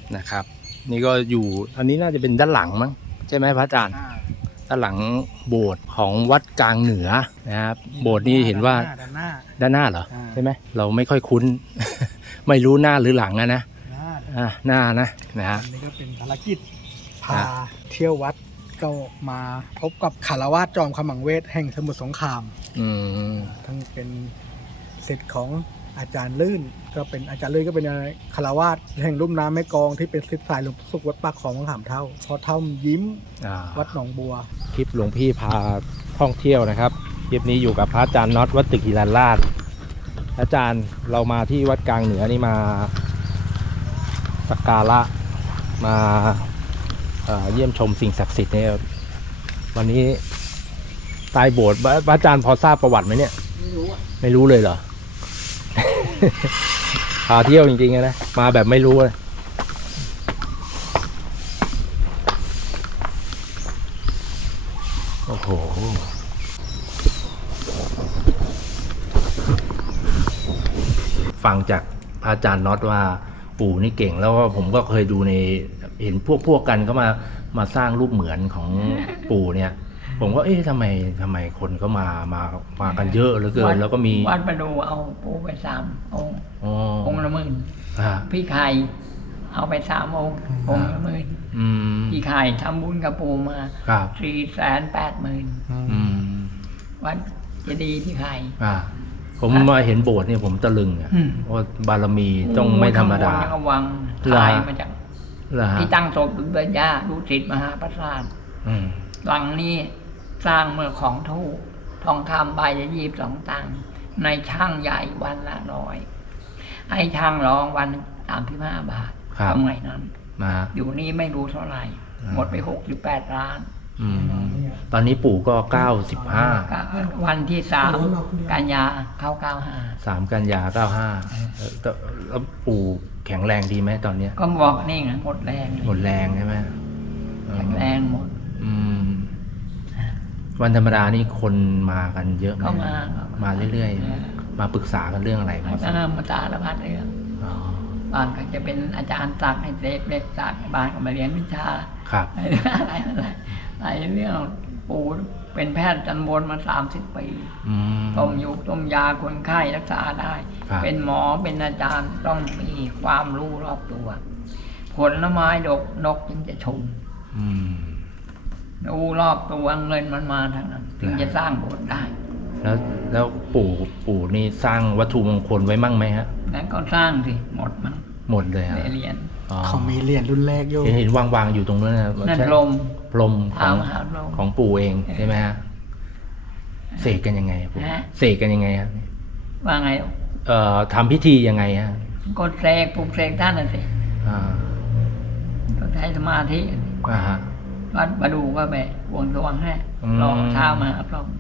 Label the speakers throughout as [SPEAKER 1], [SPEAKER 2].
[SPEAKER 1] นะครับ นี่ก็อยู่อันนี้น่าจะเป็นด้านหลังมั้งใช่ไหมพระอาจารย์ด้านหลังโบสถ์ของวัดกลางเหนือนะครับโบสถ์นี้เห็นว่าด้านหน้าเหรอใช่ไหมเราไม่ค่อยคุ้น ไม่รู้หน้าหรือหลังนะหน้านะฮะ
[SPEAKER 2] อันนี้ก็เป็นภารกิจพาเที่ยววัดก็มาพบกับคารวาสจอมขมังเวทแห่งสมุทรสงครามทั้งเป็นศิษย์ของอาจารย์ลื่นก็เป็นอาจารย์ลื่นก็เป็นคารวาสแห่งลุ่มน้ำแม่กลองที่เป็นศิษย์สายหลวงปู่สุขวัดปากของมะขามเท่าพอเท่ายิ้มวัดหนองบัว
[SPEAKER 1] คลิปหลวงพี่พาท่องเที่ยวนะครับคลิปนี้อยู่กับพระอาจารย์น็อตวัดตึกหิรันราชอาจารย์เรามาที่วัดกลางเหนือนี่มาสักการะมาเยี่ยมชมสิ่งศักดิ์สิทธิ์เนี่ยวันนี้ใต้โบสถ์พระอาจารย์พอทราบประวัติไหมเนี่ยไม่รู้เลยเหรอ พาเที่ยวจริงๆนะมาแบบไม่รู้เลยโอ้โหฟังจากพระอาจารย์น็อตว่าปู่นี่เก่งแล้วก็ผมก็เคยดูในเห็นพวกกันเขามาสร้างรูปเหมือนของปู่เนี่ยผมก็ทำไมคนก็มากันเยอะเหลือเกินแล้วก็มี
[SPEAKER 3] วัดประดูเอาปู่ไป3 องค์องค์ละ10,000พี่ไข่เอาไป3 องค์องค์ละ10,000พี่ไข่ทำบุญกับปู่มา480,000วัดเจดีย์พี่ไข่
[SPEAKER 1] ผมมาเห็นโบสถ์เนี่ยผมตะลึงว่าบารมีต้องไม่ธรรมดา
[SPEAKER 3] วังทายมาจากที่ตั้งศพดุจเบิดย่าดุสิตมหาปราสาทหลังนี้สร้างเมื่อของทูทองคำใบละ22 ตังค์ในช่างใหญ่วันละ100ให้ช่างร้องวัน35 บาททำไงนั้นอยู่นี่ไม่รู้เท่าไหร่หมดไป68 ล้าน
[SPEAKER 1] ตอนนี้ปู่ก็95
[SPEAKER 3] วันที่3 กันยาเข้า95
[SPEAKER 1] 3 กันยา95แล้วปู่แข็งแรงดีไหมตอนนี้
[SPEAKER 3] ก็บอกนี่ไงหมดแ
[SPEAKER 1] รงใช่ไหม
[SPEAKER 3] แข็งแรงหมด
[SPEAKER 1] วันธรรมดานี่คนมากันเยอะไหมมาเรื่อยๆมาปรึกษากันเรื่องอะไร
[SPEAKER 3] มาสารพัดเรื่องบางก็จะเป็นอาจารย์ศักดิ์ให้เด็กเด็กศักดิ์บางก็มาเรียนวิชาอะไรเรื่องปู่เป็นแพทย์จันบนมา30 ปีต้มยาคนไข้รักษาได้เป็นหมอเป็นอาจารย์ต้องมีความรู้รอบตัวผลไม้ดกนกจึงจะชมดูรอบตัวเงินมันมาทางนั้นถึงจะสร้างโบสถ์ได้
[SPEAKER 1] แล้วปู่นี่สร้างวัตถุมงคลไว้มั่งไหมฮะ
[SPEAKER 3] นั้นก็สร้างสิหมดมั้ง
[SPEAKER 1] หมดเลย
[SPEAKER 3] เหรียญ
[SPEAKER 2] เขามีเหรียญรุ่นแรกอยู่
[SPEAKER 1] เห็นวางอยู่ตรงนั้นนะ
[SPEAKER 3] นั่นพรม
[SPEAKER 1] ของปู่เองใช่ไหมฮะเสกกันยังไงปู่เสกกันยังไงครับ
[SPEAKER 3] ว่าไง
[SPEAKER 1] ทำพิธียังไงฮะ
[SPEAKER 3] ก็เสกปลุกเสกท่านน่ะสิก็ใช้สมาธิวัดมาดูก็ไปวงสว่างให้รอเช้ามาพร้อม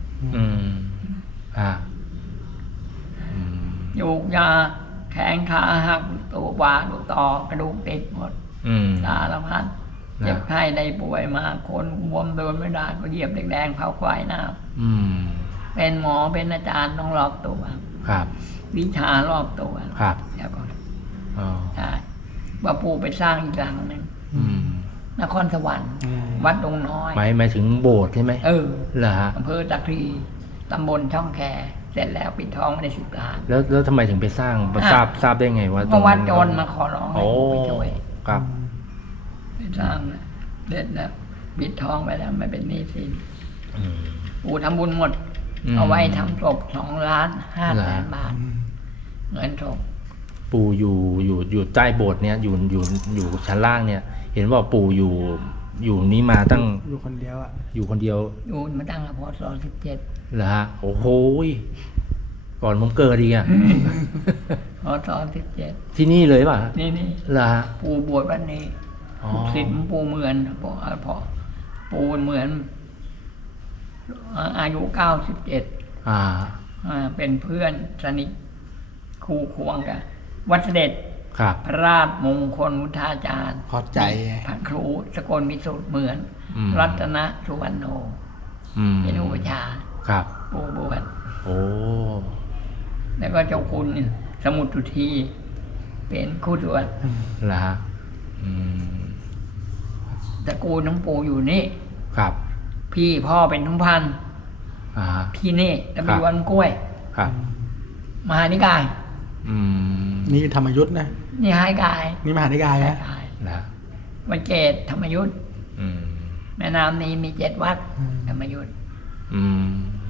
[SPEAKER 3] โยกยาแขนขาหักตัวบาดตัวต่อกระดูกติดหมดสารพัดเจ็บไข้ได้ป่วยมาคนบวมเดินไม่ได้ก็เหยียบแดงๆเผาควายน้ำเป็นหมอเป็นอาจารย์ต้องรอบตัววิชารอบตัวเดี๋ยวก่อนใช่ว่าปู่ไปสร้างอีกหลังนึงนครสวรรค์วัดดงน้อย
[SPEAKER 1] หมายถึงโบสถ์ใช่ไหมเหรอฮะ
[SPEAKER 3] อำเภอตะครีตำบลช่องแคเสร็จแล้วปิดทองใน10 ล้าน
[SPEAKER 1] แล้วทำไมถึงไปสร้างทราบได้ไงว่า
[SPEAKER 3] เพราะวัดจนมาขอร้องให้ไปช่วย
[SPEAKER 1] ครับ
[SPEAKER 3] ไปสร้างเสร็จแล้วปิดทองไปแล้วไม่เป็นหนี้สินปู่ทำบุญหมดเอาไว้ทำศพ2,500,000 บาทเงินศพ
[SPEAKER 1] ปู่อยู่ใต้โบสถ์เนี่ยอยู่ชั้นล่างเนี่ยเห็นว่าปู่อยู่นี้มาตั้ง
[SPEAKER 2] อยู่คนเดียว
[SPEAKER 1] อยู่คนเดียว
[SPEAKER 3] อยู่มาตั้งพศ17
[SPEAKER 1] เหรอฮะโอ้โหก่อนผมเกิดดี
[SPEAKER 3] พศ17
[SPEAKER 1] ที่นี่เลยป่ะ
[SPEAKER 3] นี่
[SPEAKER 1] เหรอฮะ
[SPEAKER 3] ปู่บวชวันนี้ศิษย์ปู่เหมือนพอปู่เหมือนอายุ97เป็นเพื่อนสนิทคู่ควงกันวัดเสด็จพระราชมงคลวุฒาจารย์
[SPEAKER 2] พอใจ
[SPEAKER 3] พระครูสกลมิสุทธิ์เหมือนรัตนสุวรรณโนเป็นอุปชาปู่บวชแล้วก็เจ้าคุณสมุทรทุทีเป็นคู่ตรวจ
[SPEAKER 1] เหรออืม
[SPEAKER 3] ตระกูลน้องปู่อยู่นี่
[SPEAKER 1] ครับ
[SPEAKER 3] พี่พ่อเป็นทุงพัน
[SPEAKER 1] อ่าฮะ
[SPEAKER 3] พี่นี่ตะ
[SPEAKER 1] ครั
[SPEAKER 3] บี
[SPEAKER 1] บ
[SPEAKER 3] วันกล้วย
[SPEAKER 1] ครับ
[SPEAKER 3] มหานิกาย
[SPEAKER 1] อืม
[SPEAKER 2] นี่ธรรมยุทธ์นะ
[SPEAKER 3] นี่หายกาย
[SPEAKER 2] นี่มหานิกาย
[SPEAKER 3] หา
[SPEAKER 2] นะ
[SPEAKER 3] ยกาย
[SPEAKER 1] นะ
[SPEAKER 3] วัดเจดธรรมยุทธ
[SPEAKER 1] อืม
[SPEAKER 3] แม่น้ำนี้มี7 วัดธรรมยุทธ
[SPEAKER 1] อืม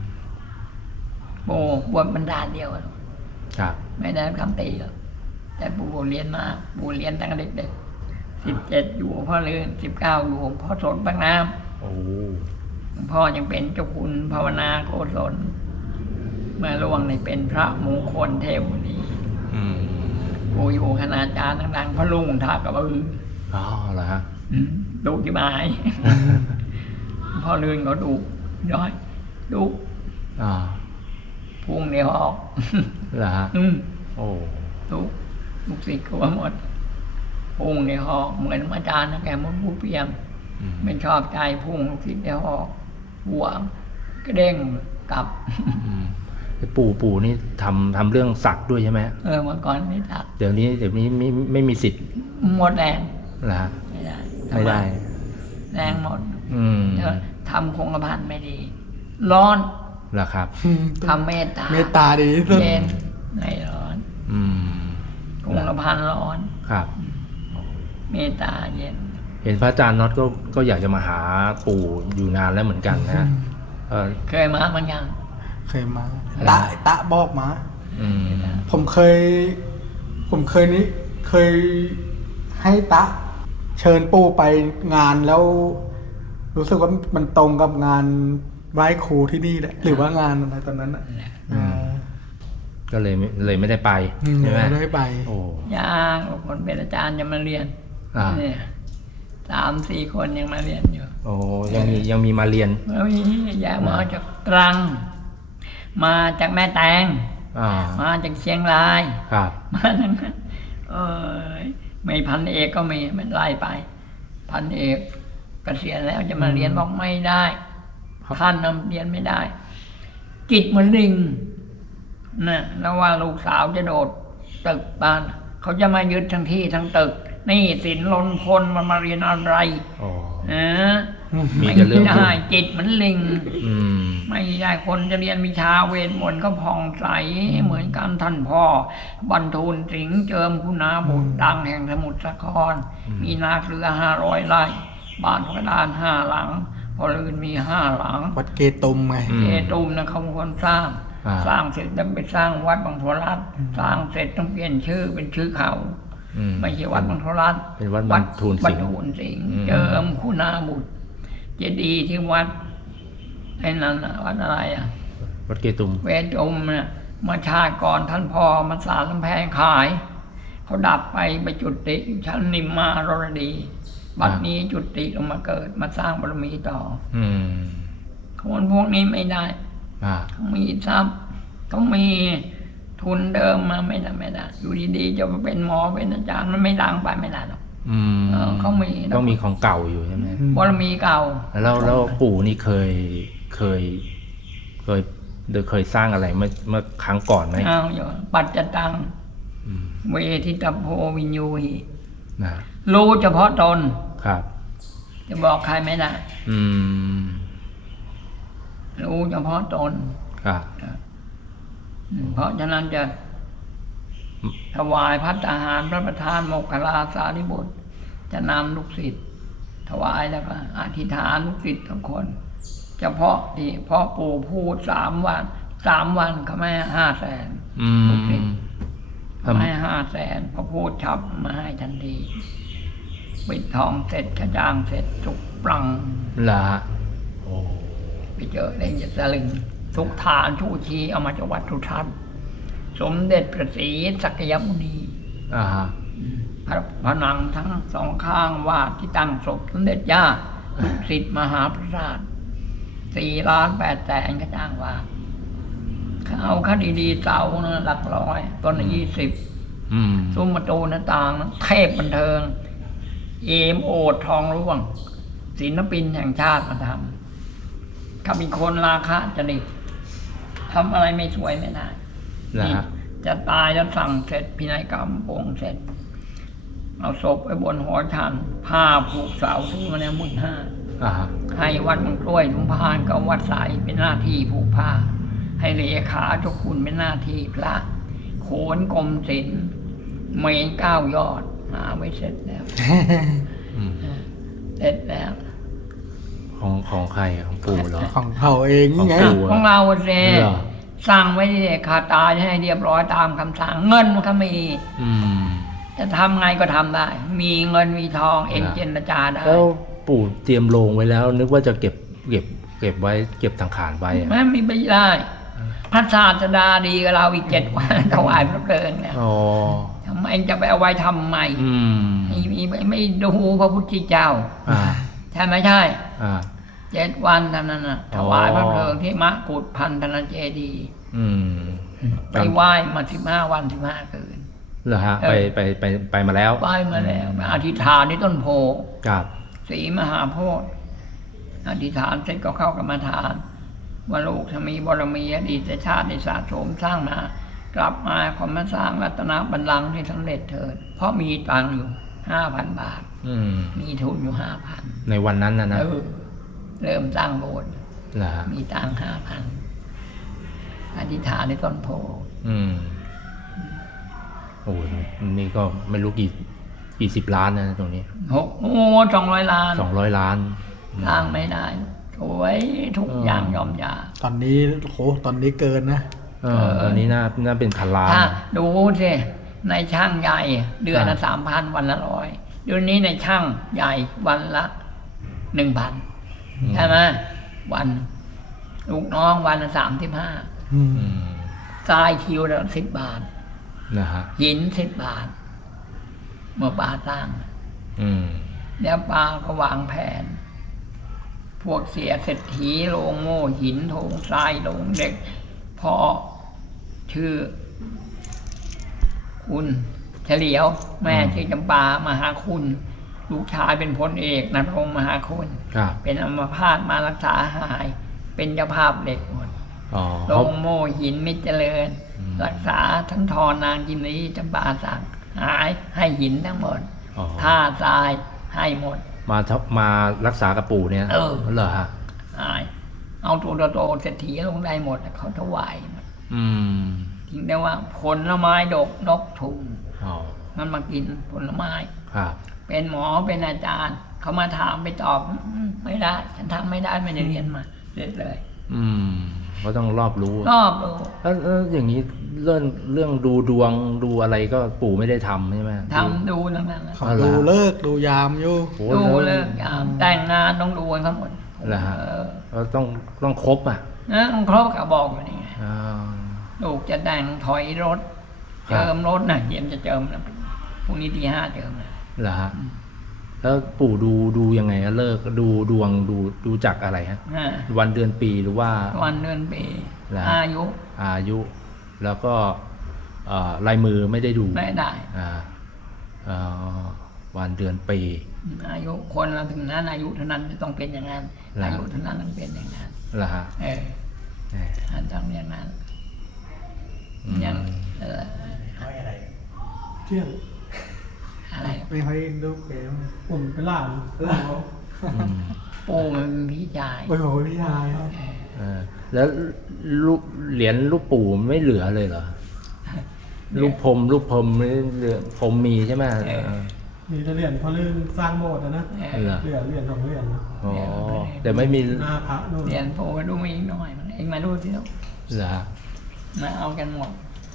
[SPEAKER 3] ปู่บวชบรรดาลเดียวกัน
[SPEAKER 1] ครับ
[SPEAKER 3] ไม่ได้รับคำตีหรอกแต่ปู่เรียนมาปู่เรียนตั้งแต่เด็กๆ17อยู่พ่อเรือน19อยู่พ่อสนบางน้
[SPEAKER 1] โอ้
[SPEAKER 3] ำพ่อยังเป็นเจ้าคุณภาวนาโกศลเมื่อล่วงในเป็นพระมงคลเทวุนี
[SPEAKER 1] อืม
[SPEAKER 3] ปู่อยู่คณาจารย์ดังๆพระลุงทากระบือ
[SPEAKER 1] อ๋อเหรอฮะ
[SPEAKER 3] ดุที่หมาย พ่อเรือนก็ดุย้อยดุ
[SPEAKER 1] อ่า
[SPEAKER 3] พุ่งในหอก
[SPEAKER 1] เหรอฮะ โอ้
[SPEAKER 3] ดุลูกศิษย์ก็ว่าหมดพุ่งในหอกเหมือนอาจารย์นะแกมันผู้เปี่ยม
[SPEAKER 1] อืม
[SPEAKER 3] ไม่ชอบใจพุ่งลูกศิษย์ในหอกหัวกระเด้งกลับ
[SPEAKER 1] อืมไอ้ปู่นี่ทำเรื่องสักด้วยใช่ไหม
[SPEAKER 3] เมื่อก่อนไม่ตัก
[SPEAKER 1] เดี๋ยวนี้ไม่มีสิทธิ์
[SPEAKER 3] หมดแรง
[SPEAKER 1] เหรอฮะ
[SPEAKER 3] ไม่ได้
[SPEAKER 1] ไม่ได้
[SPEAKER 3] แรงหมด
[SPEAKER 1] อืม
[SPEAKER 3] เดี๋ยวทำคงกระพันไม่ดี ร้อน
[SPEAKER 1] เหรอครับ
[SPEAKER 3] ทำเมตตา
[SPEAKER 2] เมตตาดีที่สุด
[SPEAKER 3] เย็นไม่ร้อน
[SPEAKER 1] อืม
[SPEAKER 3] คงกระพันร้อน
[SPEAKER 1] ครับ
[SPEAKER 3] เมตตาเย็น
[SPEAKER 1] เห็นพระอาจารย์น็อตก็อยากจะมาหาปู่อยู่นานแล้วเหมือนกันนะเออ
[SPEAKER 3] เคยมาบางอย่าง
[SPEAKER 2] เคยมาตะบอกมา
[SPEAKER 1] อืม
[SPEAKER 2] ผมเคยเคยให้ตะ เชิญปู่ไปงานแล้ว รู้สึกว่ามันตรงกับงานไหว้ครูที่นี่แหละหรือว่างานอะไรตอนนั้นอ่ะ
[SPEAKER 1] ก็เลยไม่ได้ไป
[SPEAKER 2] ไม่
[SPEAKER 1] ใช่ไหม
[SPEAKER 2] ได้ไป
[SPEAKER 1] โอ้
[SPEAKER 3] ยากคนเป็นอาจารย์จะมาเรียน
[SPEAKER 1] อ่า
[SPEAKER 3] เนี่ย3-4 คนยังมาเรียนอยู่
[SPEAKER 1] โอ้ยังมีมาเรียน
[SPEAKER 3] แล้วมียามาจากตรัง มาจากแม่แตง
[SPEAKER 1] อ่า
[SPEAKER 3] มาจากเชียงราย
[SPEAKER 1] ครับ
[SPEAKER 3] มาทั้งนั้นไม่พันเอกก็มีมันไล่ไป พันเอกเกษียณแล้วจะมาเรียนบอกไม่ได้ ท่านนำเรียนไม่ได้ จิตเหมือนลิงนะแล้วว่าลูกสาวจะโดดตึกบ้าน เขาจะมายึดทั้งที่ทั้งตึก นี่สินล้นพลมันมาเรียนอะไร
[SPEAKER 1] โอ้
[SPEAKER 3] นะ
[SPEAKER 1] มีแต่เรื่อง
[SPEAKER 3] ไม่ได้จิตเหมือนลิง
[SPEAKER 1] อืม
[SPEAKER 3] ไม่ได้คนจะเรียนวิชาเวทมนต์ก็ผ่องใสเหมือนกันท่านพ่อบรรทูลสิงห์เจิมคุณาบุตรดังแห่งสมุทรสาคร มีนาเรือ500 ไร่บ้านพระดาน5 หลังพอลืนมี5 หลัง
[SPEAKER 2] วัดเกตุมไง
[SPEAKER 1] อืม
[SPEAKER 3] เจตุมนะเขาเป็นคนสร้าง
[SPEAKER 1] อ่า
[SPEAKER 3] สร้างเสร็จต้องไปสร้างวัดบางโทรัตน์สร้างเสร็จต้องเปลี่ยนชื่อเป็นชื่อเขา
[SPEAKER 1] อื
[SPEAKER 3] ไม่ใช่วัดบางโทรัตน์
[SPEAKER 1] เป็นวัดบรรทูลสิงห์
[SPEAKER 3] วัดบรรทูลสิงห์
[SPEAKER 1] อืม
[SPEAKER 3] เจิมคุณาบุตรเจดีย์ที่วัดไอ้นั่นน่ะวัดอะไรอ่ะ
[SPEAKER 1] วัดเกตุม
[SPEAKER 3] เวทอมเนี่ยมาชาติก่อนท่านพ่อมาสารลำแพงขาย เขาดับไปจุติอยู่ชั้นนิมมารรดี บัดนี้จุติลงมาเกิดมาสร้างบารมีต่อ
[SPEAKER 1] อืม
[SPEAKER 3] คนพวกนี้ไม่ได้
[SPEAKER 1] อ่า
[SPEAKER 3] เขามีทรัพย์เขามีทุนเดิมมาไม่ได้อยู่ดีๆจะมาเป็นหมอเป็นอาจารย์มันไม่ดังไปไม่ได้หรอก
[SPEAKER 1] อืม
[SPEAKER 3] เขามี
[SPEAKER 1] ต้องมีของเก่าอยู่ใช่ไหม
[SPEAKER 3] บารมีเก่า
[SPEAKER 1] แล้วปู่นี่เคยสร้างอะไรเมื่อครั้งก่อนไหม
[SPEAKER 3] เอาอยู่ปัจจตัง
[SPEAKER 1] อืม
[SPEAKER 3] เวทิตโพวิญญูหิ
[SPEAKER 1] นะ
[SPEAKER 3] รู้เฉพาะตน
[SPEAKER 1] ครับ
[SPEAKER 3] จะบอกใครไม่ได้
[SPEAKER 1] อืม
[SPEAKER 3] รู้เฉพาะตน
[SPEAKER 1] ครับ
[SPEAKER 3] เพราะฉะนั้นจะถวายภัตตาหารพระประธานโมคคัลลาสารีบุตร จะนำลูกศิษย์ถวายแล้วก็อธิษฐานลูกศิษย์ทุกคนเฉพาะที่พ่อปู่พูด3 วันเขาไม่ให้500,000
[SPEAKER 1] อื
[SPEAKER 3] ลูกศิษ
[SPEAKER 1] ม
[SPEAKER 3] ย์เขาให้500,000พอพูดฉับมาให้ทันทีปิดทองเสร็จขจ้างเสร็จจุกปลัง
[SPEAKER 1] เหรอฮะโอ้
[SPEAKER 3] ไปเจอเลยจะสลึงทุกฐานชูชีเอามาจากวัดทุทัศน์สมเด็จพระศรีสักยมุนี
[SPEAKER 1] อ่าฮะ
[SPEAKER 3] ผนังทั้งสองข้างวาดที่ตั้งศพสมเด็จย่าลูกศิษย์มหาประสาท4,800,000ก็จ้างวาดเขาเอาคดีดีๆเสานะหลักร้อยต้นละ20
[SPEAKER 1] อืม
[SPEAKER 3] ซุ้มประตูหน้าต่างนะเทพบันเทิง เอมโอดทองร่วงศิลปินแห่งชาติมาทำเขาเป็นคนราคะจริตทำอะไรไม่สวยไม่ได้
[SPEAKER 1] นะฮะ
[SPEAKER 3] จะตายแล้วสั่งเสร็จพินัยกรรมโปร่งเสร็จเอาศพไปบนหอฉันผ้าผูกเสาซื้อมาแล้ว15,000
[SPEAKER 1] อ่าฮะ
[SPEAKER 3] ให้วัดมังกล้วยทุมพานกับวัดสายเป็นหน้าที่ผูกผ้า ให้เลขาเจ้าคุณเป็นหน้าที่พระโขนกรมศิลป์เมน9 ยอดหาไว้เสร็จแล้ว
[SPEAKER 1] อืม
[SPEAKER 3] เสร็จแล้ว
[SPEAKER 1] ของใครของปู่เหรอ
[SPEAKER 2] ของเขาเองนี่ไง
[SPEAKER 1] ของปู่
[SPEAKER 3] ของเราเซ่
[SPEAKER 1] เหรอ
[SPEAKER 3] สั่งไว้ที่คาตาให้เรียบร้อยตามคำสั่งเงินมันก็มี
[SPEAKER 1] อืม
[SPEAKER 3] จะทำไงก็ทำได้ มีเงินมีทองเอ็นเจนจาได้
[SPEAKER 1] แล้วปู่เตรียมโลงไว้แล้ว นึกว่าจะเก็บไว้เก็บสังขารไว้อะ
[SPEAKER 3] ไม่มีไปได้พระศาสดาดีกับเราอีก7 วันถวายพระเพลิงเนี่ย
[SPEAKER 1] อ๋อ
[SPEAKER 3] ทำไมจะไปเอาไว้ทำไม
[SPEAKER 1] อืม
[SPEAKER 3] ไม่ดูพระพุทธเจ้า
[SPEAKER 1] อ่า
[SPEAKER 3] ใช่ไหมใช่
[SPEAKER 1] อ่า
[SPEAKER 3] 7 วันเท่านั้นนะถวายพระเพลิงที่มะกุฏพันธนเจดีย์
[SPEAKER 1] อืม
[SPEAKER 3] ไปไหว้มา15 วัน15 คืน
[SPEAKER 1] เหรอฮะไปมาแล้ว
[SPEAKER 3] ไหว้มาแล้วไปอธิษฐานที่ต้นโพ
[SPEAKER 1] ครับ
[SPEAKER 3] ศรีมหาโพธิ์อธิษฐานเสร็จก็เข้ากรรมฐานว่าลูกจะมีบารมีอดีตชาติได้สะสมสร้างมากลับมาขอมาสร้างรัตนบัลลังก์ให้สำเร็จเถิด เพราะมีตังค์อยู่ 5,000 บาท
[SPEAKER 1] อืม
[SPEAKER 3] มีทุนอยู่ 5,000
[SPEAKER 1] ในวันนั้นนะ
[SPEAKER 3] เริ่มสร้างโบสถ์
[SPEAKER 1] เหรอฮะ
[SPEAKER 3] มีตังค์5,000อธิษฐานในต้นโพ
[SPEAKER 1] อืมโอ้ยนี่ก็ไม่รู้กี่สิบล้านนะตรงนี้
[SPEAKER 3] 200 ล้าน
[SPEAKER 1] 200 ล้าน
[SPEAKER 3] สร้างไม่ได้สวยทุกอย่างยอมยา
[SPEAKER 2] ตอนนี้โหตอนนี้เกินนะ
[SPEAKER 1] ตอนนี้น่าเป็นพันล้าน
[SPEAKER 3] ถ้า
[SPEAKER 1] นะ
[SPEAKER 3] ดูสิในช่างใหญ่เดือนละ3,000 วันละ100เดี๋ยวนี้ในช่างใหญ่วันละ 1,000 ใช่ไหมวันลูกน้องวันละ35
[SPEAKER 2] อืม
[SPEAKER 1] อืม
[SPEAKER 3] ทรายคิวละ10 บาท
[SPEAKER 1] นะฮะ
[SPEAKER 3] หิน10 บาท เมื่อป้าสร้าง
[SPEAKER 1] อืม
[SPEAKER 3] แล้วป้าก็วางแผน พวกเสียเศรษฐีโรงโม่หินโถงทรายโรงเด็กพ่อชื่อ คุณเฉลียว แม่ชื่อจำปามหาคุณ ลูกชายเป็นพลเอกนรงค์มหาคุณ
[SPEAKER 1] ครับ
[SPEAKER 3] เป็นอัมพาตมารักษาหาย เป็นเจ้าภาพเด็กหมด
[SPEAKER 1] อ๋อ
[SPEAKER 3] โรงโม่หินมิตรเจริญ รักษาทั้งทอนางกิมลีจำปาสั่งหายให้หินทั้งหมด
[SPEAKER 1] อ๋อ
[SPEAKER 3] ท่าทรายให้หมด
[SPEAKER 1] มารักษากับปู่เนี่ย
[SPEAKER 3] เออ
[SPEAKER 1] เหรอฮะ
[SPEAKER 3] หาย เอาตัวโตๆเศรษฐีลงได้หมดเขาถวายหมด
[SPEAKER 1] อืม
[SPEAKER 3] ทิ้งได้ว่าผลไม้ดกนกถุง
[SPEAKER 1] อ๋อ
[SPEAKER 3] มันมากินผลไม้
[SPEAKER 1] ครับ
[SPEAKER 3] เป็นหมอเป็นอาจารย์ เขามาถามไปตอบไม่ได้ ฉันทำไม่ได้ไม่ได้เรียนมาเสร็จเลย
[SPEAKER 1] อืมก็ต้องรอบรู้
[SPEAKER 3] รอบดู
[SPEAKER 1] แล้วอย่างนี้เรื่องดูดวงดูอะไรก็ปู่ไม่ได้ทำใช่ไหม
[SPEAKER 3] ทำดูทั้งนั้นนะ
[SPEAKER 2] เขาดูเลิกษ์ดูยามอยู่
[SPEAKER 1] โอ้
[SPEAKER 3] ดู
[SPEAKER 1] แล้ว
[SPEAKER 3] เลิกยามแต่งงานต้องดูกันทั้งหมด
[SPEAKER 1] เหรอฮะ
[SPEAKER 3] เออ
[SPEAKER 1] แล้วต้องครบอ่ะ
[SPEAKER 3] นะครบกับบอกอยู่นี่ไง
[SPEAKER 1] อ่า
[SPEAKER 3] ลูกจะแต่งถอยรถ
[SPEAKER 1] ครับ
[SPEAKER 3] เจิมรถนะเยี่ยมจะเจิมนะพรุ่งนี้ตี 5เจิมนะ
[SPEAKER 1] เหรอฮะแล้วปู่ดูยังไงอะเลิกดูดวงดูจากอะไรฮะ
[SPEAKER 3] อ่า
[SPEAKER 1] วันเดือนปีหรือว่า
[SPEAKER 3] วันเดือนปี
[SPEAKER 1] เหรอ
[SPEAKER 3] อายุ
[SPEAKER 1] อายุ แล้วก็ลายมือไม่ได้ดู
[SPEAKER 3] ไม่ได้
[SPEAKER 1] อ่าวันเดือนปี
[SPEAKER 3] อายุคนเราถึงนั้นอายุเท่านั้นจะต้องเป็นอย่างนั้น
[SPEAKER 1] แล้ว
[SPEAKER 3] อายุเท่านั้นต้องเป็นอย่างนั้น
[SPEAKER 1] เหรอฮะ
[SPEAKER 3] เออ
[SPEAKER 1] แหม
[SPEAKER 3] อันต้องอย่างนั้น
[SPEAKER 1] อืม
[SPEAKER 3] อย่าง
[SPEAKER 2] เที่ยง
[SPEAKER 3] อะไร
[SPEAKER 2] ไม่ค่อยดูเกม
[SPEAKER 4] ผมเป็นหลาน
[SPEAKER 1] อืม
[SPEAKER 3] ปู่มันเป็นพี่ชาย
[SPEAKER 2] โอ้โหพี่ชาย
[SPEAKER 1] แล้วเหรียญรูปปู่ไม่เหลือเลยเหรอรูปพรมไม่เหลือพรมมีใช่ไหม
[SPEAKER 4] มีแต่เหรียญพอลื่นสร้างโบสถ์อะนะ
[SPEAKER 1] เหรอ
[SPEAKER 4] เหรียญ2 เหรียญนะ
[SPEAKER 1] อ๋อแต่ไม่มี
[SPEAKER 4] หน้าพระนู่น
[SPEAKER 3] เรียนปู่มาดูมีอีกหน่อยมันเองมาดูที่ลูก
[SPEAKER 1] เหรอฮะ
[SPEAKER 3] มาเอากันหมด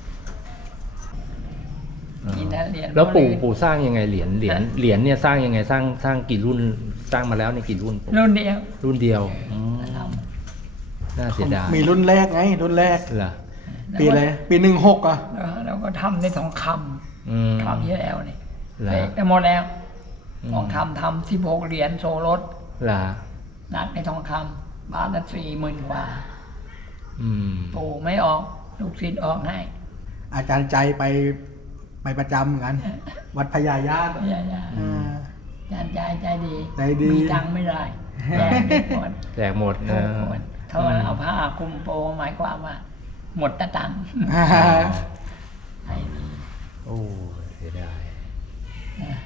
[SPEAKER 3] มีแต่เหรียญ
[SPEAKER 1] แล้วปู่
[SPEAKER 3] พอดี
[SPEAKER 1] ปู่สร้างยังไงเหรียญเนี่ยสร้างยังไงสร้างกี่รุ่นสร้างมาแล้วในกี่รุ่นปู่
[SPEAKER 3] รุ่นเดียว
[SPEAKER 1] รุ่นเดียวอืม
[SPEAKER 3] ท
[SPEAKER 1] น่าเสียดาย
[SPEAKER 2] มีรุ่นแรกไง รุ่นแรก
[SPEAKER 1] เหรอ
[SPEAKER 3] ำ
[SPEAKER 2] ปีอะไรปี16อ่ะ
[SPEAKER 3] แล้วก็ทำได้ทองค
[SPEAKER 1] อืม
[SPEAKER 3] ำคราวที่แล้วนี่
[SPEAKER 1] เหรอ
[SPEAKER 3] เสกได้หมดแล้ว
[SPEAKER 1] อืม
[SPEAKER 3] ทองคำทำ16 เหรียญโซรถ
[SPEAKER 1] เหรอ
[SPEAKER 3] นัดในทองคำบาทละ40,000 กว่า
[SPEAKER 1] อืม
[SPEAKER 3] ปู่ไม่ออกลูกศิษย์ออกให้
[SPEAKER 2] อาจารย์ใจไปประจำเหมือนกัน วัดพญาญาติ
[SPEAKER 3] อย่า
[SPEAKER 2] อ่า
[SPEAKER 3] จานใจดี
[SPEAKER 2] ใจดี
[SPEAKER 3] มีตังค์ไม่ได้แจกเด็กหมด
[SPEAKER 1] แจกหมด
[SPEAKER 3] โอ้โหถ้ามันเอาผ้าคลุมโปงหมายความว่า หมดตะตังค์ให้ดี
[SPEAKER 1] โอ้เสียดาย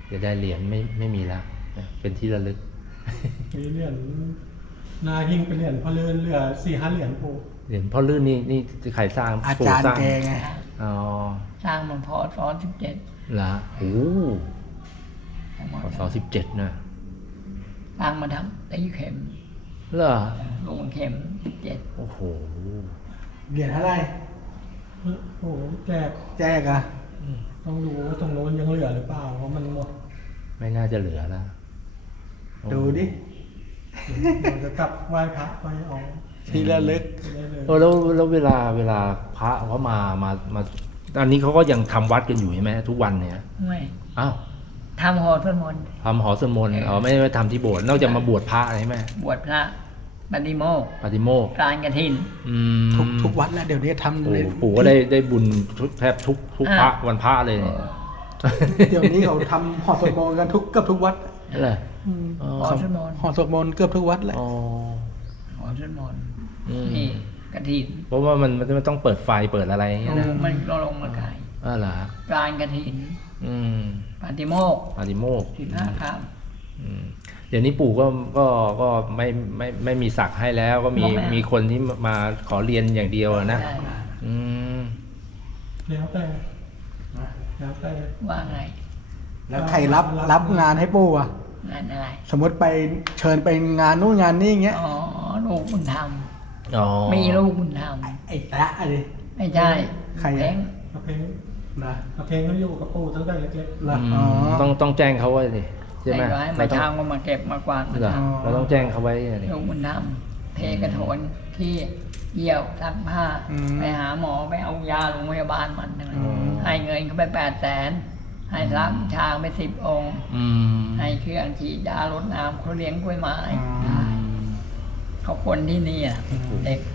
[SPEAKER 1] จะได้เหรียญไม่มีแล้วเป็นที่ระลึก
[SPEAKER 4] มีเหรียญนาหิ้งเป็นเหรียญพ่อเลื่อนเหลือ4-5เหรียญปู่
[SPEAKER 1] เหรียญพ่อลื่นนี่ใครสร้าง
[SPEAKER 2] อา
[SPEAKER 1] ปู่
[SPEAKER 2] จารย์
[SPEAKER 1] สร้าง
[SPEAKER 2] แกไง
[SPEAKER 1] อ๋อ
[SPEAKER 3] สร้างมาพศ17
[SPEAKER 1] เหรอโอ้พศ17นะ
[SPEAKER 3] สร้างมาทำตีเข็ม
[SPEAKER 1] เหรอ
[SPEAKER 3] ลงเข็ม17
[SPEAKER 1] โอ้โห
[SPEAKER 2] เหรียญอะไร
[SPEAKER 4] โอ้โหแจก
[SPEAKER 2] แจกอ่ะ
[SPEAKER 4] ต้องดูว่าตรงโน้นยังเหลือหรือเปล่าเพราะมันหมด
[SPEAKER 1] ไม่น่าจะเหลือแล้ว
[SPEAKER 2] ดูดิ
[SPEAKER 4] เดี๋ยวจะกลับไหว้พระไปเอา
[SPEAKER 2] ที่ระลึก
[SPEAKER 4] ได้เลย
[SPEAKER 1] แล้วเวลาพระเขามาอันนี้เขาก็ยังทำวัดกันอยู่ใช่ไหมทุกวันเนี่ย
[SPEAKER 3] ไม่
[SPEAKER 1] อ้าว
[SPEAKER 3] ทำหอสวดมนต์
[SPEAKER 1] ทำหอสวดมนต์อ๋อไม่ได้ทำที่โบสถ์นอกจากมาบวชพระอะไรใช่ไหม
[SPEAKER 3] บวชพระปฏิโมกข์
[SPEAKER 1] ปาฏิโมกข์
[SPEAKER 3] การกฐิน
[SPEAKER 2] ทุกวัดแล้วเดี๋ยวนี้ทำ
[SPEAKER 1] โอ้
[SPEAKER 2] เลย
[SPEAKER 1] ปู่ก็ได้บุญแทบทุกพระวันพระเลยเนี่ย
[SPEAKER 2] เดี๋ยวนี้เขาทำหอสวดมนต์กันเกือบทุกวัด
[SPEAKER 1] นั่นแหละ
[SPEAKER 3] หอสวดมนต์
[SPEAKER 2] หอสวดมนต์เกือบทุกวัดแหละ
[SPEAKER 1] อ๋อ
[SPEAKER 3] หอสวดมนต์
[SPEAKER 1] อืม
[SPEAKER 3] นี่กฐิน
[SPEAKER 1] เพราะว่ามันต้องเปิดไฟเปิดอะไรอย่างเงี้ยนะ
[SPEAKER 3] มันก็ลงมากาย
[SPEAKER 1] อ๋อเหรอ
[SPEAKER 3] การกฐิน
[SPEAKER 1] อืม
[SPEAKER 3] ปฏิโมกข์
[SPEAKER 1] ปาฏิโมกข์
[SPEAKER 3] 15 คำ
[SPEAKER 1] อืมเดี๋ยวนี้ปู่ก็ไม่มีศักดิ์ให้แล้ว ก็มีคนที่มาขอเรียนอย่างเดียวอะนะ
[SPEAKER 3] ได้
[SPEAKER 1] อืม
[SPEAKER 4] แล้วแต่แล้วแต่
[SPEAKER 3] ว่าไง
[SPEAKER 2] แล้วใครรับงานให้ปู่อ่ะ
[SPEAKER 3] งานอะไร
[SPEAKER 2] สมมติไปเชิญไปงานนู่นงานนี่อย่างเงี้ย
[SPEAKER 3] อ๋อ ลูกบุญธรรม
[SPEAKER 1] อ๋อ
[SPEAKER 3] มีลูกบุญธรรม
[SPEAKER 2] ไอ้แตะอะไร
[SPEAKER 3] ไม่ใช่
[SPEAKER 2] ใครอะ
[SPEAKER 3] เพ่ง
[SPEAKER 4] เอาเพลง
[SPEAKER 2] นะ
[SPEAKER 4] เอาเพลงก็อยู่กับปู่ตั้งแต่เล็ก
[SPEAKER 2] ละ
[SPEAKER 1] อืม
[SPEAKER 2] อ๋อ
[SPEAKER 1] ต้องแจ้งเขาไว้สิใช่ไหม
[SPEAKER 3] ไว้
[SPEAKER 1] เรา
[SPEAKER 3] มา
[SPEAKER 1] ต้อง
[SPEAKER 3] เช้าก็มาเก็บมากวาดมา
[SPEAKER 1] เหรอ
[SPEAKER 3] ท
[SPEAKER 1] เราต้องแจ้งเขาไว้สิ
[SPEAKER 3] ำลูกบุญธรรมเทกระโถนที่เยี่ยวซักผ้า ไปหาหมอไปเอายาโรงพยาบาลมันนะให้เงินเขาไป800,000ให้รับชางไป10 องค์
[SPEAKER 1] อืม
[SPEAKER 3] ให้เครื่องฉีดยารดน้ำเขาเลี้ยงกล้วยไม้เขาคนที่นี่อ่ะเด็ก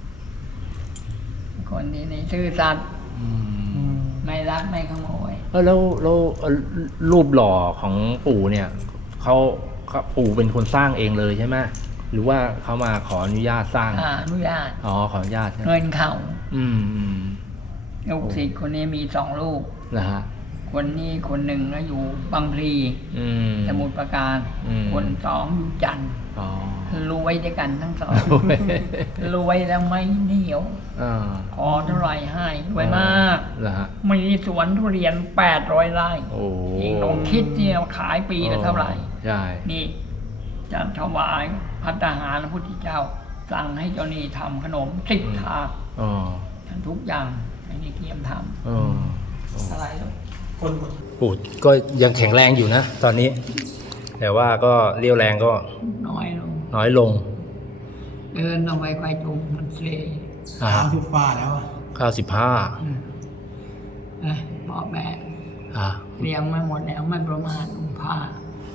[SPEAKER 3] คนที่นี่ซื่อสัตย์
[SPEAKER 1] อืม
[SPEAKER 3] ไม่รักไม่ขโมย
[SPEAKER 1] แล้วรูปหล่อของปู่เนี่ยเขาปู่เป็นคนสร้างเองเลยใช่ไหมหรือว่าเขามาขออนุญาตสร้าง
[SPEAKER 3] อนุญาต
[SPEAKER 1] อ๋อขออนุญาตใช่ไหม
[SPEAKER 3] เงินเขา
[SPEAKER 1] อืม
[SPEAKER 3] ลูกศิษย์คนนี้มี2 ลูก
[SPEAKER 1] นะฮะ
[SPEAKER 3] คนนี้คนหนึ่งก็อยู่บางพลี
[SPEAKER 1] อืม
[SPEAKER 3] สมุทรปราการ
[SPEAKER 1] อืม
[SPEAKER 3] คน2อยู่จันทร์
[SPEAKER 1] อ๋อ
[SPEAKER 3] รวยด้วยกันทั้งสอง รวยแล้วไม่เหนียว
[SPEAKER 1] อ่า
[SPEAKER 3] ขอเท่าไหร่ให้รวยมาก
[SPEAKER 1] เหรอฮะ
[SPEAKER 3] มีสวนทุเรียน800 ไร่
[SPEAKER 1] โอ้
[SPEAKER 3] ยิ่งลองคิดเนี่ยขายปีละเท่าไหร่
[SPEAKER 1] ใช่
[SPEAKER 3] นี่จะถวายพัฒหารพระพุทธเจ้า สั่งให้เจ้านี่ทำขนม10 ถาด
[SPEAKER 1] อ๋อ
[SPEAKER 3] ทำทุกอย่างไอ้นี่เกียมท
[SPEAKER 1] อ๋อ
[SPEAKER 3] ำอะไรลูก
[SPEAKER 4] ๆคน
[SPEAKER 1] ปู่ก็ยังแข็งแรงอยู่นะ ตอนนี้ แต่ว่าก็เรี่ยวแรงก็
[SPEAKER 3] น้อยลง
[SPEAKER 1] น้อยลง
[SPEAKER 3] เดินเอาไปไกลจุงมันเซ
[SPEAKER 1] อ่า
[SPEAKER 2] 30 ฟ้าแล้วอะ
[SPEAKER 3] พ่อแม่
[SPEAKER 1] อ่า
[SPEAKER 3] เตรียมมาหมดแล้วไม่ประมาณผ้า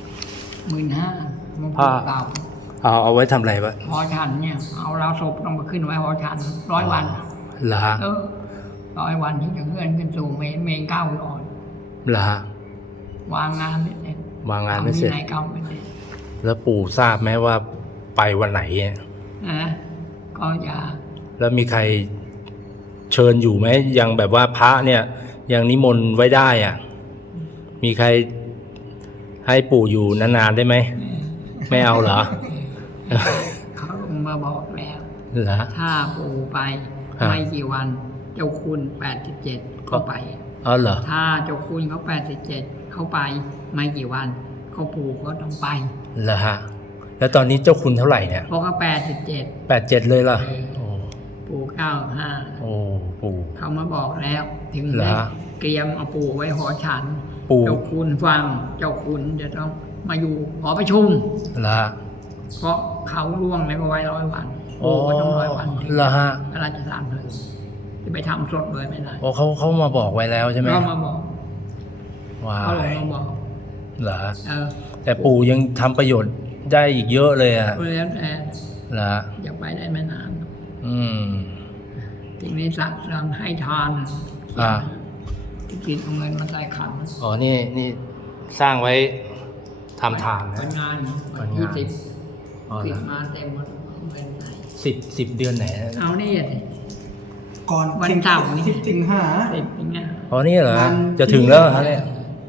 [SPEAKER 3] 15,000มัน
[SPEAKER 1] ผ้า
[SPEAKER 3] เก่า
[SPEAKER 1] เอาไว้ทำอะไรวะ
[SPEAKER 3] หอฉันเนี่ย เอาเราศพต้องมาขึ้นไว้หอฉัน100 วัน
[SPEAKER 1] เหรอฮะ
[SPEAKER 3] 100 วันถึงจะเคลื่อนขึ้นสู่เมนเก้าอ่อน
[SPEAKER 1] เหรอฮะ
[SPEAKER 3] วางงานไม่เสร็จ
[SPEAKER 1] วางงานไม่เสร็จ
[SPEAKER 3] ทำวินัยกรรมไม่เสร็จ
[SPEAKER 1] แล้วปู่ทราบไหมว่าไปวันไหนอะ
[SPEAKER 3] นะก็อย่า
[SPEAKER 1] แล้วมีใครเชิญอยู่ไหมยังแบบว่าพระเนี่ยยังนิมนต์ไว้ได้อ่ะ มีใครให้ปู่อยู่นานๆได้ไหม ไม่เอาเหรอ
[SPEAKER 3] เขาลงมาบอกแล้ว
[SPEAKER 1] เหรอ
[SPEAKER 3] ถ้าปู่ไป
[SPEAKER 1] ฮะ
[SPEAKER 3] ไม่กี่วัน เจ้าคุณ87เขาไป
[SPEAKER 1] อ๋อเหรอ
[SPEAKER 3] ถ้าเจ้าคุณเขา87เขาไปไม่กี่วันเขาปู่ก็ต้องไป
[SPEAKER 1] เหรอฮะ แล้วตอนนี้เจ้าคุณเท่าไหร่เนี่ย
[SPEAKER 3] เพราะเขา
[SPEAKER 1] 87เลยเหรอ
[SPEAKER 3] ปู่95
[SPEAKER 1] โอ้ปู่
[SPEAKER 3] เขามาบอกแล้ว ถึง
[SPEAKER 1] เหรอ
[SPEAKER 3] ได้เตรียมเอาปู่ไว้หอฉัน
[SPEAKER 1] ปู่
[SPEAKER 3] เจ้าคุณฟังเจ้าคุณจะต้องมาอยู่หอประชุม
[SPEAKER 1] เหรอฮะ
[SPEAKER 3] เพราะเขาล่วงแล้วก็ไว้100 วัน
[SPEAKER 1] โอ้
[SPEAKER 3] ปู่ก็ต้อง100 วันถึง
[SPEAKER 1] เหรอฮะ
[SPEAKER 3] พระราชทานเพลิงจะไปทำสดเลยไม่ได้
[SPEAKER 1] โอ้เขามาบอกไว้แล้วใช่ไหม
[SPEAKER 3] ก็มาบอก
[SPEAKER 1] ว้า
[SPEAKER 3] เขาลง
[SPEAKER 1] ย
[SPEAKER 3] มาบอก
[SPEAKER 1] เหรอ
[SPEAKER 3] เ
[SPEAKER 1] แต่ปู่ยังทำประโยชน์ได้อีกเยอะเลยอ่ะ
[SPEAKER 3] ก็แล้วแต่
[SPEAKER 1] เหรอ
[SPEAKER 3] อย่าไปได้ไม่นาน
[SPEAKER 1] อืม
[SPEAKER 3] ทีนี้สั่งให้ทาน
[SPEAKER 1] อ่า
[SPEAKER 3] ที่กินเอาเงินมาใส่ขัน
[SPEAKER 1] อ๋อ นี่สร้างไว้ทำทาน
[SPEAKER 3] วั
[SPEAKER 1] นะ
[SPEAKER 3] นงาน
[SPEAKER 1] วั
[SPEAKER 3] วัน
[SPEAKER 1] น
[SPEAKER 3] ที่
[SPEAKER 1] งาน อ๋อ
[SPEAKER 3] 10
[SPEAKER 1] เหรอ
[SPEAKER 3] มาเต็มหมดเอาเงินไหน
[SPEAKER 1] สิบเดือนไหนนะ
[SPEAKER 3] เอานี่สิ
[SPEAKER 2] ก่อน
[SPEAKER 3] วันเสาร์นี่
[SPEAKER 2] 10 สิงหา
[SPEAKER 3] 10อย่างเงี้ย
[SPEAKER 1] อ๋อ นี่เหรอ
[SPEAKER 2] วัน
[SPEAKER 1] จะถึงแล้วเหรอเนี่ย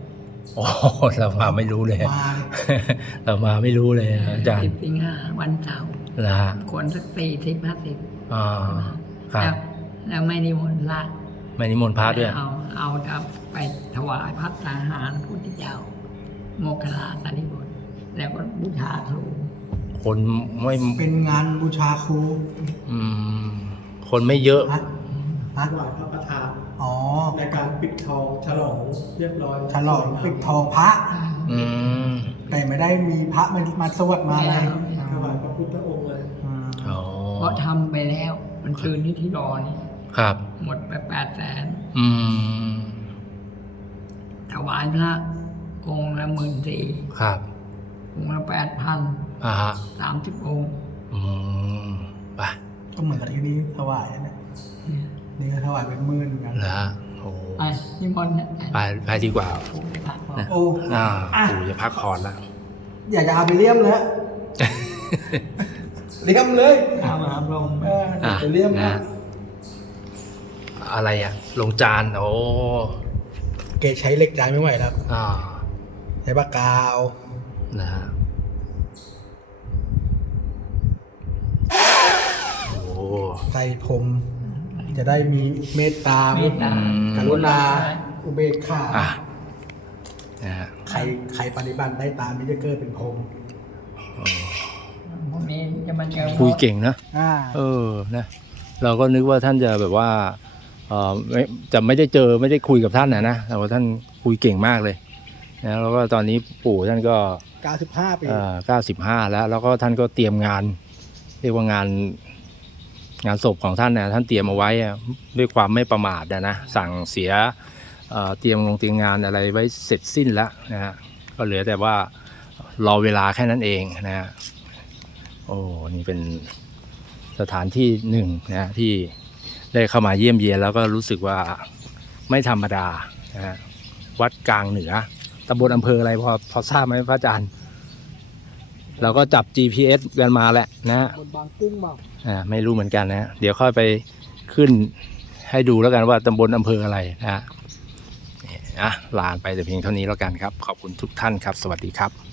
[SPEAKER 1] โอ้เรามาไม่รู้เลย
[SPEAKER 2] มา
[SPEAKER 1] เรามาไม่รู้เลยอาจารย์
[SPEAKER 3] 10 สิงหาวันเสาร์
[SPEAKER 1] นะฮะ
[SPEAKER 3] คนสัก40-50
[SPEAKER 1] อ่าครับ
[SPEAKER 3] แล้วไม่นิมนต์พระ
[SPEAKER 1] ไม่นิมนต์พระด้วย
[SPEAKER 3] เอาจะไปถวายพัฒนาหารพุทธเจ้า โมคคลลาสานิบนต์แล้วก็บูชาครู
[SPEAKER 1] คนไม่
[SPEAKER 2] เป็นงานบูชาครู
[SPEAKER 1] อืมคนไม่เยอะ
[SPEAKER 2] ฮะฮะ
[SPEAKER 4] ถวายพระประธาน
[SPEAKER 2] อ๋อ
[SPEAKER 4] ในการปิดทองฉลองเรียบร้อย
[SPEAKER 2] ฉลองปิดทองพระ
[SPEAKER 1] อืม
[SPEAKER 2] แต่ไม่ได้มีพระมาสวดมาอะไร
[SPEAKER 4] ถวายพระพุทธองค์เลย
[SPEAKER 2] อืม
[SPEAKER 1] อ๋อ
[SPEAKER 3] เพราะทำไปแล้ว มันคืนนี้ที่รอนี่
[SPEAKER 1] ครับ
[SPEAKER 3] หมดไป800,000
[SPEAKER 1] อืม
[SPEAKER 3] ถวายพระองค์ละ14,000
[SPEAKER 1] ครับ
[SPEAKER 3] องค์ละ8,000
[SPEAKER 1] อ่าฮะ
[SPEAKER 3] 30 องค์
[SPEAKER 1] อืมไป
[SPEAKER 2] ก็เหมือนกับที่นี่ถวายเนี่ยนี่ก็ถวายเป็นหมื่นเหมือนกัน
[SPEAKER 1] นะฮะโอ้
[SPEAKER 3] ไปนิมนต์เนี่ย
[SPEAKER 1] ไปดีกว่า
[SPEAKER 3] ครูไปพักผ่อน
[SPEAKER 2] โอ้
[SPEAKER 1] อ่า
[SPEAKER 2] อ่ะ
[SPEAKER 1] ปู่จะพักผ่อนแล้ว
[SPEAKER 2] อยากจะเอาไปเลี่ยมแล้วเลี่ยมเลย
[SPEAKER 3] เอามาลง
[SPEAKER 2] อยากจะเลี่ยม
[SPEAKER 1] นะ
[SPEAKER 2] นะ
[SPEAKER 1] อะไรอ่ะ ลงจาน โอ้
[SPEAKER 2] เกใช้เหล็กจานไม่ไหวแล้ว
[SPEAKER 1] อ่า
[SPEAKER 2] ใช้ปากกาว
[SPEAKER 1] นะฮะโอ้
[SPEAKER 2] ใส่ผม จะได้มีเมตตา
[SPEAKER 3] เมตตา
[SPEAKER 2] กรุณาอุเบกขา
[SPEAKER 1] อ่ะนะฮะ
[SPEAKER 2] ใครปฏิบัติได้ตามนี้จะเกิดเป็นพรหม
[SPEAKER 3] พวกนี้จะมาเจอ
[SPEAKER 1] คุยเก่งนะ
[SPEAKER 2] อ่า
[SPEAKER 1] เออ นะ เราก็นึกว่าท่านจะแบบว่าจะไม่ได้เจอไม่ได้คุยกับท่านนะแต่ว่าท่านคุยเก่งมากเลยนะแล้วก็ตอนนี้ปู่ท่านก็
[SPEAKER 2] 95 ปี
[SPEAKER 1] 95แล้วก็ท่านก็เตรียมงาน เรียกว่างานศพของท่านนะท่านเตรียมเอาไว้อะด้วยความไม่ประมาทนะสั่งเสียเตรียมงานอะไรไว้เสร็จสิ้นแล้วนะฮะก็เหลือแต่ว่ารอเวลาแค่นั้นเองนะฮะโอ้นี่เป็นสถานที่หนึ่งนะที่ได้เข้ามาเยี่ยมเยียนแล้วก็รู้สึกว่าไม่ธรรมดานะฮะวัดกลางเหนือตำบลอำเภออะไรพอทราบไหมพระอาจารย์เราก็จับ GPS กันมาแหละนะฮะ
[SPEAKER 2] บนบางกุ้งเปล่า
[SPEAKER 1] ไม่รู้เหมือนกันนะเดี๋ยวค่อยไปขึ้นให้ดูแล้วกันว่าตำบลอำเภออะไรนะลาไปแต่เพียงเท่านี้แล้วกันครับขอบคุณทุกท่านครับสวัสดีครับ